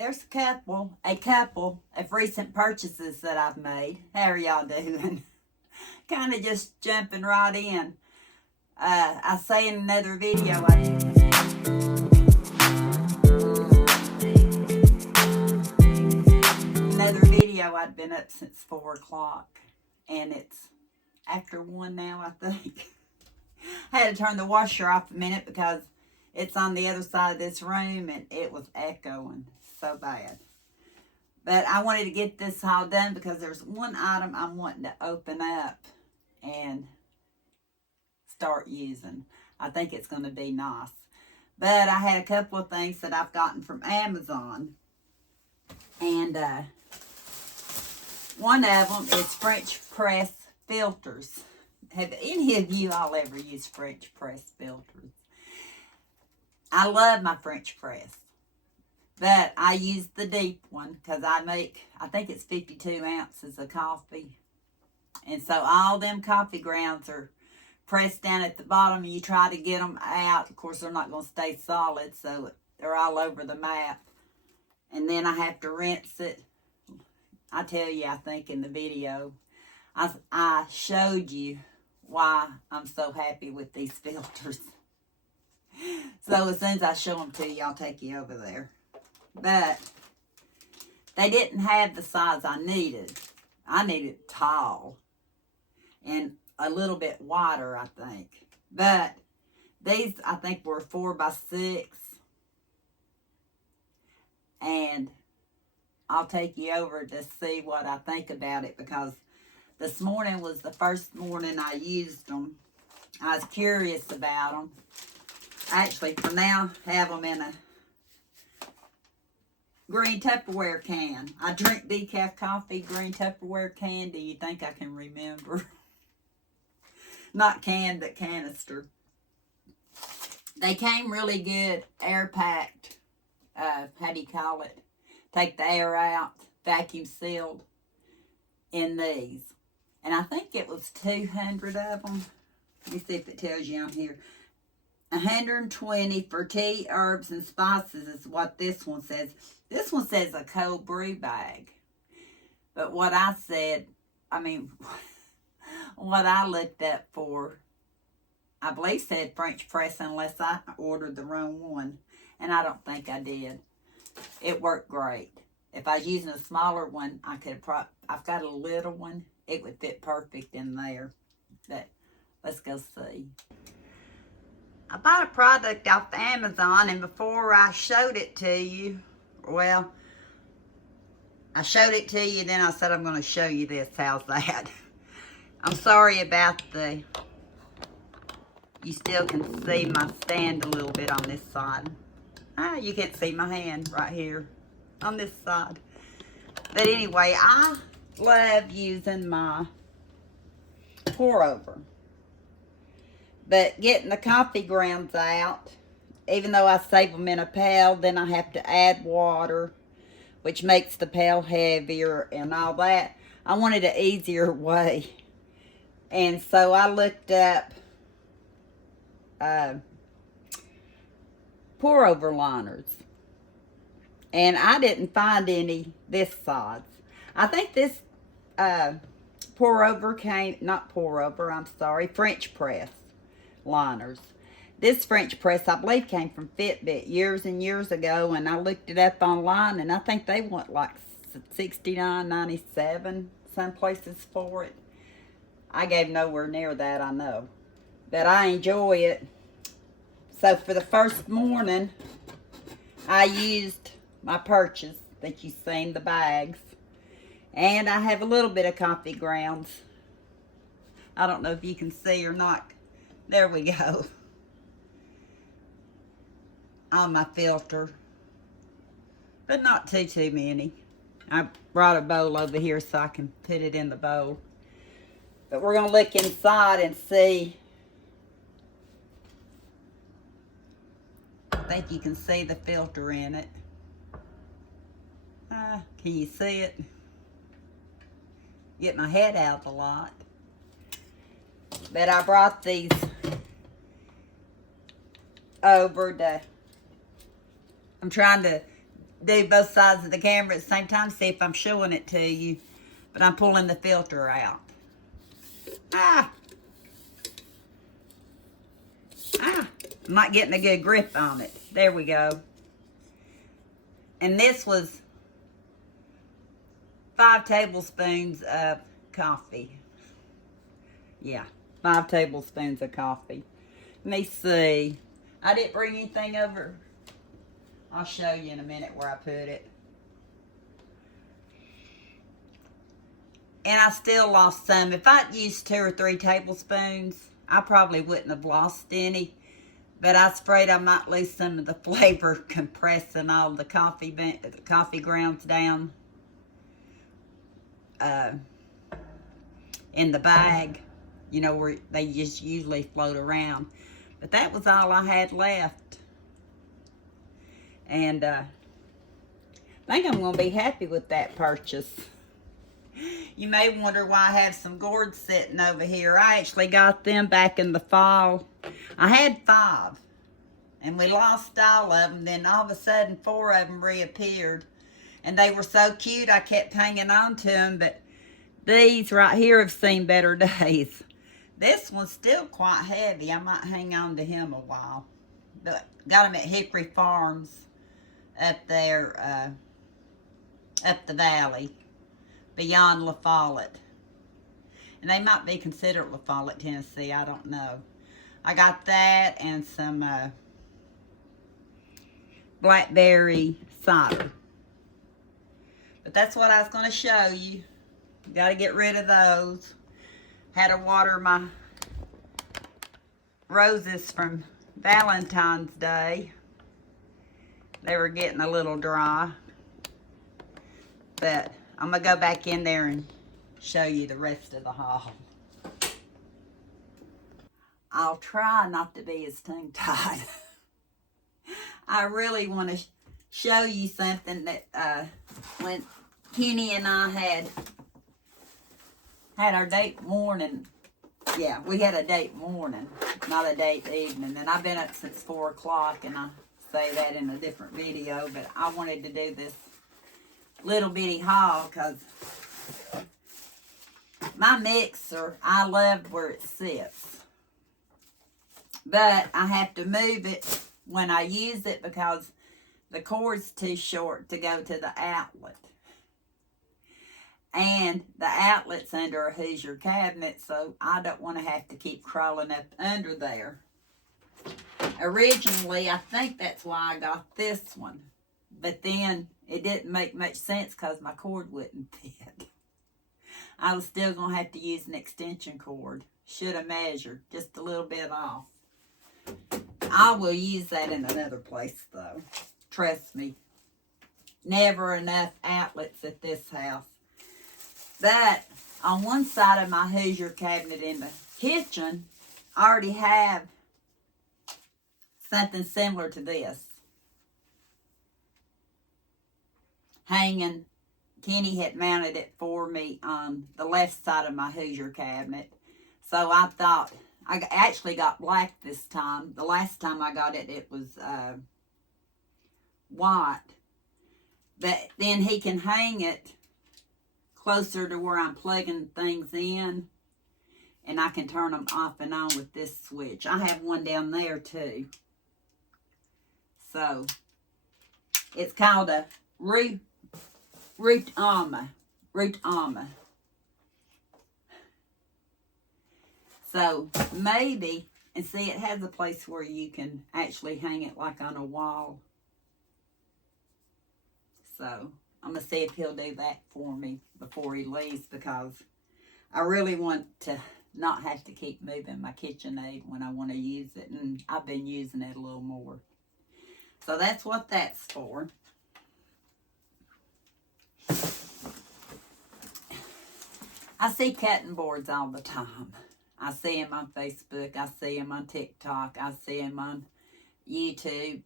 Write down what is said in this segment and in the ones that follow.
there's a couple of recent purchases that I've made. How are y'all doing? Kind of just jumping right in. I say in another video, I'd been up since 4 o'clock, and it's after 1 now, I think. I had to turn the washer off a minute because it's on the other side of this room and it was echoing so bad. But I wanted to get this haul done because there's one item I'm wanting to open up and start using. I think it's going to be nice. But I had a couple of things that I've gotten from Amazon. And one of them is French press filters. Have any of you all ever used French press filters? I love my French press. But I use the deep one because I think it's 52 ounces of coffee. And so all them coffee grounds are pressed down at the bottom, and you try to get them out. Of course, they're not going to stay solid, so they're all over the map. And then I have to rinse it. I tell you, I think in the video, I showed you why I'm so happy with these filters. So as soon as I show them to you, I'll take you over there. But they didn't have the size I needed. I needed tall and a little bit wider, I think. But these, I think, were 4 by 6. And I'll take you over to see what I think about it, because this morning was the first morning I used them. I was curious about them. I actually, for now, have them in a green Tupperware can. I drink decaf coffee, green Tupperware can. Do you think I can remember? Not can, but canister. They came really good, air-packed. How do you call it? Take the air out, vacuum sealed in these. And I think it was 200 of them. Let me see if it tells you on here. 120 for tea, herbs, and spices is what this one says. This one says a cold brew bag. But what I said, what I looked up for, I believe said French press, unless I ordered the wrong one. And I don't think I did. It worked great. If I was using a smaller one, I could I've got a little one. It would fit perfect in there. But let's go see. I bought a product off Amazon, and before I showed it to you, well, I showed it to you, then I said I'm going to show you this. How's that? I'm sorry about you still can see my stand a little bit on this side. You can't see my hand right here on this side. But anyway, I love using my pour over. But getting the coffee grounds out, even though I save them in a pail, then I have to add water, which makes the pail heavier and all that. I wanted an easier way. And so I looked up pour over liners. And I didn't find any this size. I think this French press liners. This French press, I believe, came from Fitbit years and years ago, and I looked it up online, and I think they want like $69.97 some places for it. I gave nowhere near that, I know. But I enjoy it. So for the first morning, I used my purchase that you've seen, the bags. And I have a little bit of coffee grounds. I don't know if you can see or not. There we go. On my filter. But not too many. I brought a bowl over here so I can put it in the bowl. But we're going to look inside and see. I think you can see the filter in it. Can you see it? Get my head out a lot. But I brought these over to, I'm trying to do both sides of the camera at the same time, see if I'm showing it to you. But I'm pulling the filter out. Ah! Ah! I'm not getting a good grip on it. There we go. And this was 5 tablespoons of coffee. Yeah, 5 tablespoons of coffee. Let me see. I didn't bring anything over. I'll show you in a minute where I put it. And I still lost some. If I'd used 2 or 3 tablespoons, I probably wouldn't have lost any. But I was afraid I might lose some of the flavor compressing all the coffee grounds down in the bag. You know, where they just usually float around. But that was all I had left. And I think I'm going to be happy with that purchase. You may wonder why I have some gourds sitting over here. I actually got them back in the fall. I had 5. And we lost all of them. Then all of a sudden 4 of them reappeared. And they were so cute I kept hanging on to them. But these right here have seen better days. This one's still quite heavy. I might hang on to him a while. But got them at Hickory Farms up there, up the valley, beyond La Follette. And they might be considered La Follette, Tennessee. I don't know. I got that and some blackberry cider. But that's what I was going to show you. Got to get rid of those. Had to water my roses from Valentine's Day. They were getting a little dry. But I'm going to go back in there and show you the rest of the haul. I'll try not to be as tongue-tied. I really want to show you something that when Kenny and I had our date morning. Yeah, we had a date morning, not a date evening. And I've been up since 4 o'clock, and I say that in a different video. But I wanted to do this little bitty haul because my mixer, I love where it sits. But I have to move it when I use it because the cord's too short to go to the outlet. And the outlet's under a Hoosier cabinet, so I don't want to have to keep crawling up under there. Originally, I think that's why I got this one. But then it didn't make much sense because my cord wouldn't fit. I was still going to have to use an extension cord. Should have measured just a little bit off. I will use that in another place, though. Trust me. Never enough outlets at this house. But on one side of my Hoosier cabinet in the kitchen, I already have something similar to this. Hanging. Kenny had mounted it for me on the left side of my Hoosier cabinet. So I thought, I actually got black this time. The last time I got it, it was white. But then he can hang it closer to where I'm plugging things in. And I can turn them off and on with this switch. I have one down there too. So, it's called a root armor. So, maybe, and see, it has a place where you can actually hang it like on a wall. So, I'm going to see if he'll do that for me before he leaves because I really want to not have to keep moving my KitchenAid when I want to use it. And I've been using it a little more. So that's what that's for. I see cutting boards all the time. I see them on Facebook. I see them on TikTok. I see them on YouTube.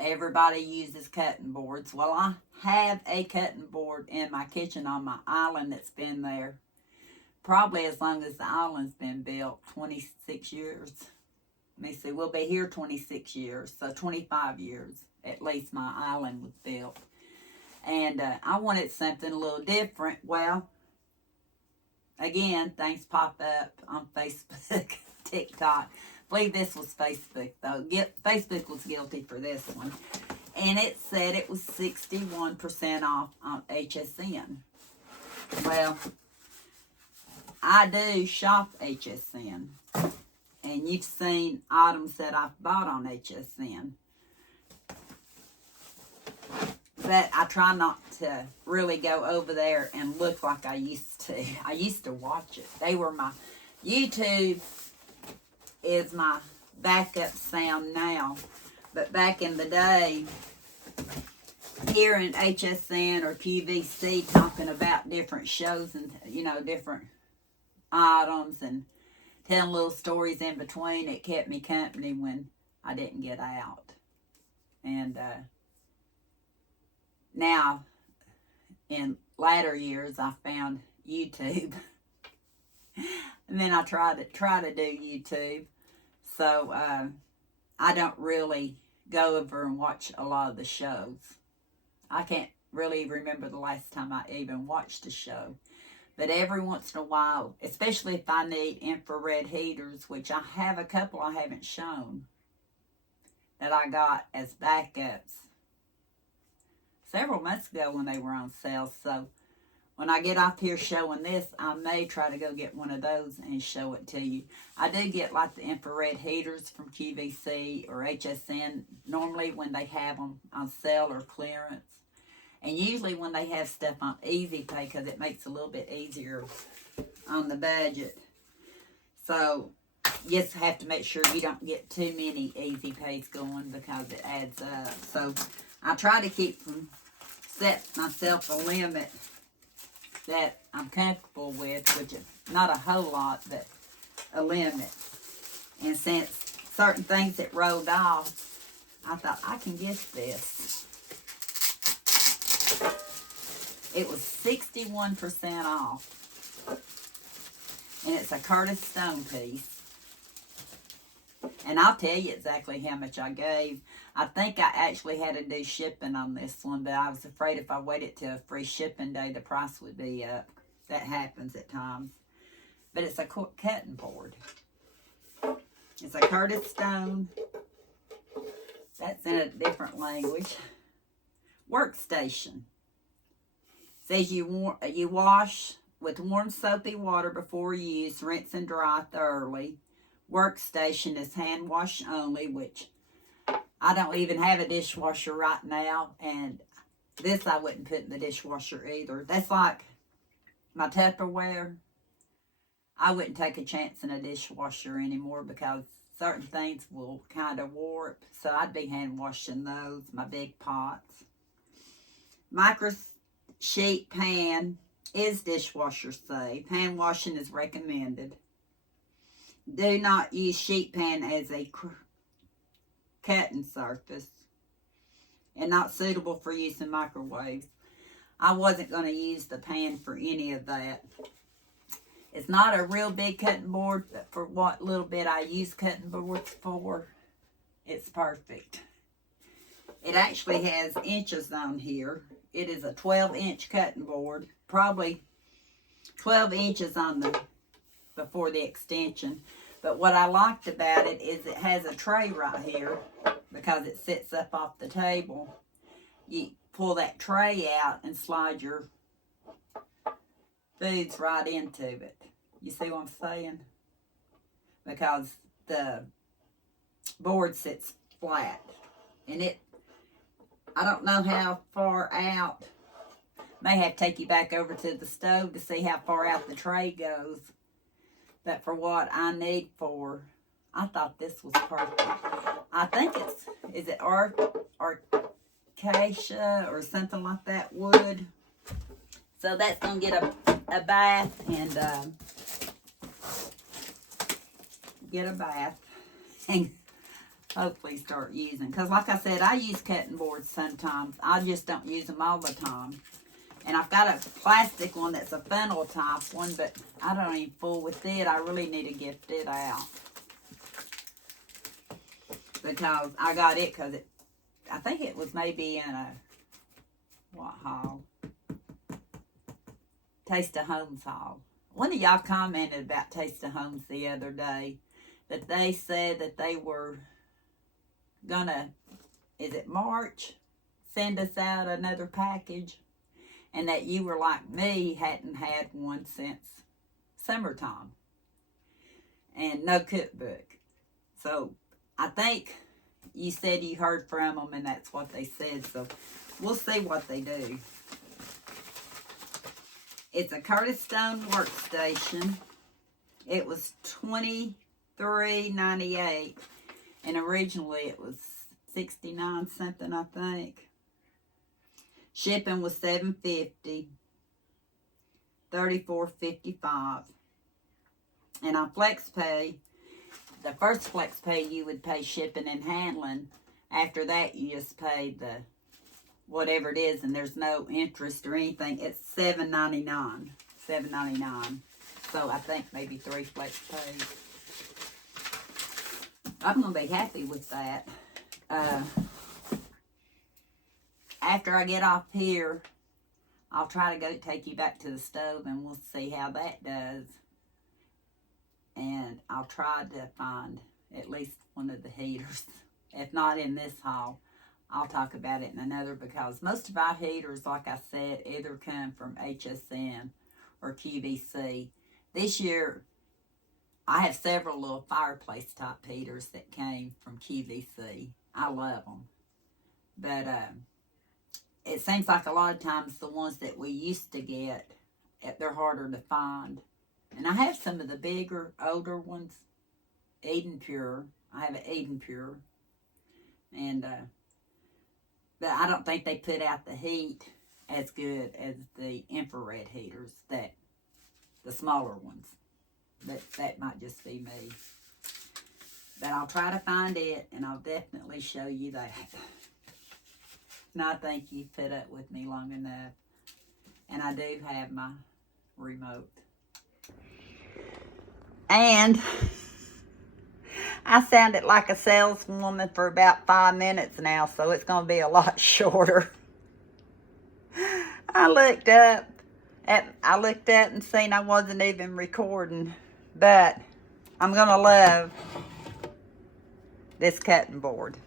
Everybody uses cutting boards. Well, I have a cutting board in my kitchen on my island that's been there probably as long as the island's been built, 26 years. Let me see, we'll be here 26 years, so 25 years at least my island was built. And I wanted something a little different. Well, again, things pop up on Facebook, TikTok. I believe this was Facebook, though. Facebook was guilty for this one. And it said it was 61% off on HSN. Well, I do shop HSN. And you've seen items that I've bought on HSN. But I try not to really go over there and look like I used to. I used to watch it. They were my... YouTube is my backup sound now. But back in the day, hearing HSN or QVC talking about different shows and, you know, different items and telling little stories in between, it kept me company when I didn't get out. And now, in latter years, I found YouTube. And then I try to do YouTube. So I don't really go over and watch a lot of the shows. I can't really remember the last time I even watched a show. But every once in a while, especially if I need infrared heaters, which I have a couple I haven't shown, that I got as backups several months ago when they were on sale. So when I get off here showing this, I may try to go get one of those and show it to you. I do get like the infrared heaters from QVC or HSN, normally when they have them on sale or clearance. And usually when they have stuff on Easy Pay, because it makes it a little bit easier on the budget. So you just have to make sure you don't get too many Easy Pays going because it adds up. So I try to set myself a limit that I'm comfortable with, which is not a whole lot, but a limit. And since certain things that rolled off, I thought I can get this. It was 61% off. And it's a Curtis Stone piece. And I'll tell you exactly how much I gave. I think I actually had to do shipping on this one, but I was afraid if I waited till a free shipping day, the price would be up. That happens at times. But it's a cutting board. It's a Curtis Stone. That's in a different language. Workstation. Says you wash with warm soapy water before use, rinse and dry thoroughly. Workstation is hand wash only, which I don't even have a dishwasher right now, and this I wouldn't put in the dishwasher either. That's like my Tupperware. I wouldn't take a chance in a dishwasher anymore because certain things will kind of warp, so I'd be hand washing those, my big pots. Micro sheet pan is dishwasher safe. Hand washing is recommended. Do not use sheet pan as a cutting surface and not suitable for use in microwaves. I wasn't going to use the pan for any of that. It's not a real big cutting board, but for what little bit I use cutting boards for, it's perfect. It actually has inches on here. It is a 12-inch cutting board, probably 12 inches on before the extension. But what I liked about it is it has a tray right here because it sits up off the table. You pull that tray out and slide your foods right into it. You see what I'm saying? Because the board sits flat. And I don't know how far out. May have to take you back over to the stove to see how far out the tray goes. But for what I need for, I thought this was perfect. I think is it acacia or something like that wood. So that's going to get a bath and and hopefully start using. Because like I said, I use cutting boards sometimes. I just don't use them all the time. And I've got a plastic one that's a funnel type one, but I don't even fool with it. I really need to gift it out. Because I got it because I think it was maybe in a, what haul? Taste of Homes haul. One of y'all commented about Taste of Homes the other day that they said that they were gonna, is it March, send us out another package, and that you were like me, hadn't had one since summertime, and no cookbook. So I think you said you heard from them, and that's what they said. So we'll see what they do. It's a Curtis Stone workstation. It was $23.98, and originally it was $69 something, I think. Shipping was $7.50, $34.55. And on FlexPay, the first FlexPay you would pay shipping and handling. After that, you just pay the whatever it is, and there's no interest or anything. It's $7.99. $7.99. So I think maybe 3 FlexPays. I'm gonna be happy with that. After I get off here, I'll try to go take you back to the stove, and we'll see how that does. And I'll try to find at least one of the heaters. If not in this haul, I'll talk about it in another, because most of our heaters, like I said, either come from HSN or QVC. This year, I have several little fireplace type heaters that came from QVC. I love them. But it seems like a lot of times the ones that we used to get, they're harder to find. And I have some of the bigger, older ones, Eden Pure. I have an Eden Pure. And, but I don't think they put out the heat as good as the infrared heaters, the smaller ones. But that might just be me. But I'll try to find it, and I'll definitely show you that. And I think you've put up with me long enough. And I do have my remote. And I sounded like a saleswoman for about 5 minutes now, so it's going to be a lot shorter. I looked up and seen I wasn't even recording, but I'm going to love this cutting board.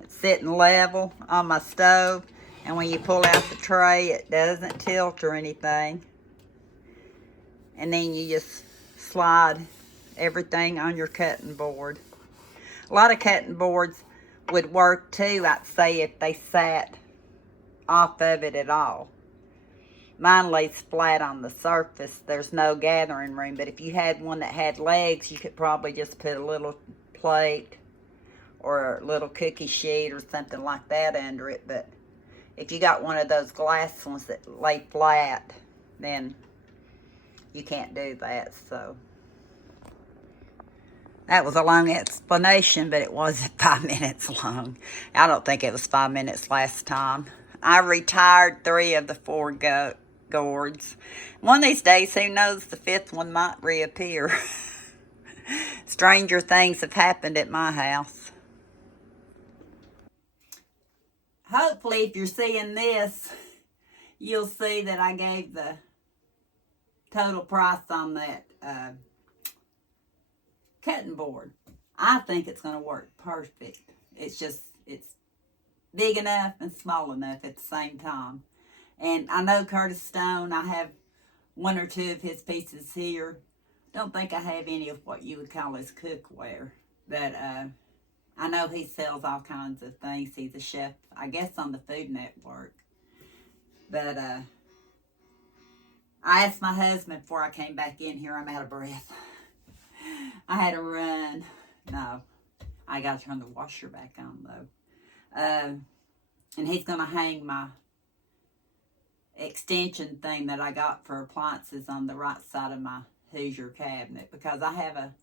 It's sitting level on my stove, and when you pull out the tray, it doesn't tilt or anything. And then you just slide everything on your cutting board. A lot of cutting boards would work too, I'd say, if they sat off of it at all. Mine lays flat on the surface. There's no gathering room, but if you had one that had legs, you could probably just put a little plate or a little cookie sheet or something like that under it. But if you got one of those glass ones that lay flat, then you can't do that. So that was a long explanation, but it wasn't 5 minutes long. I don't think it was 5 minutes last time. I retired 3 of the 4 gourds. One of these days, who knows, the 5th one might reappear. Stranger things have happened at my house. Hopefully, if you're seeing this, you'll see that I gave the total price on that cutting board. I think it's going to work perfect. It's big enough and small enough at the same time. And I know Curtis Stone, I have 1 or 2 of his pieces here. Don't think I have any of what you would call his cookware. But I know he sells all kinds of things. He's a chef, I guess, on the Food Network. But I asked my husband before I came back in here, I'm out of breath. I had to run. No, I got to turn the washer back on, though. And he's going to hang my extension thing that I got for appliances on the right side of my Hoosier cabinet, because I have a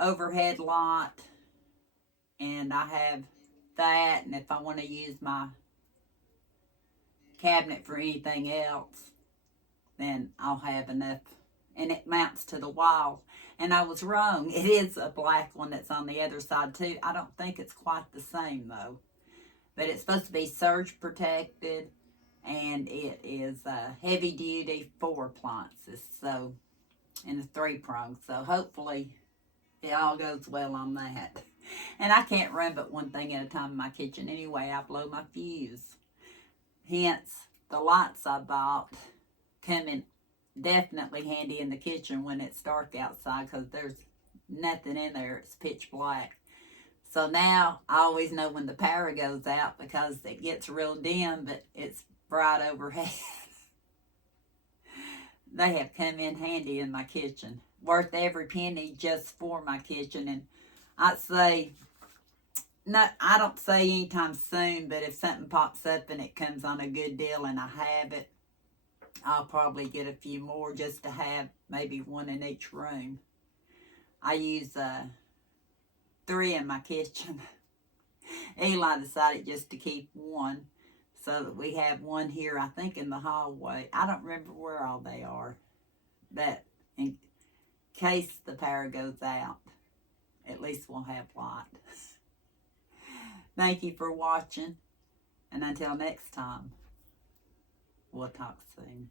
overhead lot, and I have that, and if I want to use my cabinet for anything else, then I'll have enough, and it mounts to the wall. And I was wrong. It is a black one that's on the other side too. I don't think it's quite the same though, but it's supposed to be surge protected, and it is heavy duty 4 appliances, so, and a 3-prong, so hopefully it all goes well on that. And I can't run but one thing at a time in my kitchen anyway. I blow my fuse. Hence, the lights I bought come in definitely handy in the kitchen when it's dark outside, because there's nothing in there. It's pitch black. So now I always know when the power goes out, because it gets real dim, but it's bright overhead. They have come in handy in my kitchen. Worth every penny just for my kitchen. And I'd say, no, I don't say anytime soon, but if something pops up and it comes on a good deal and I have it, I'll probably get a few more just to have maybe one in each room. I use 3 in my kitchen. Eli decided just to keep one, so that we have one here, I think, in the hallway. I don't remember where all they are, but in case the power goes out, at least we'll have light. Thank you for watching, and until next time, we'll talk soon.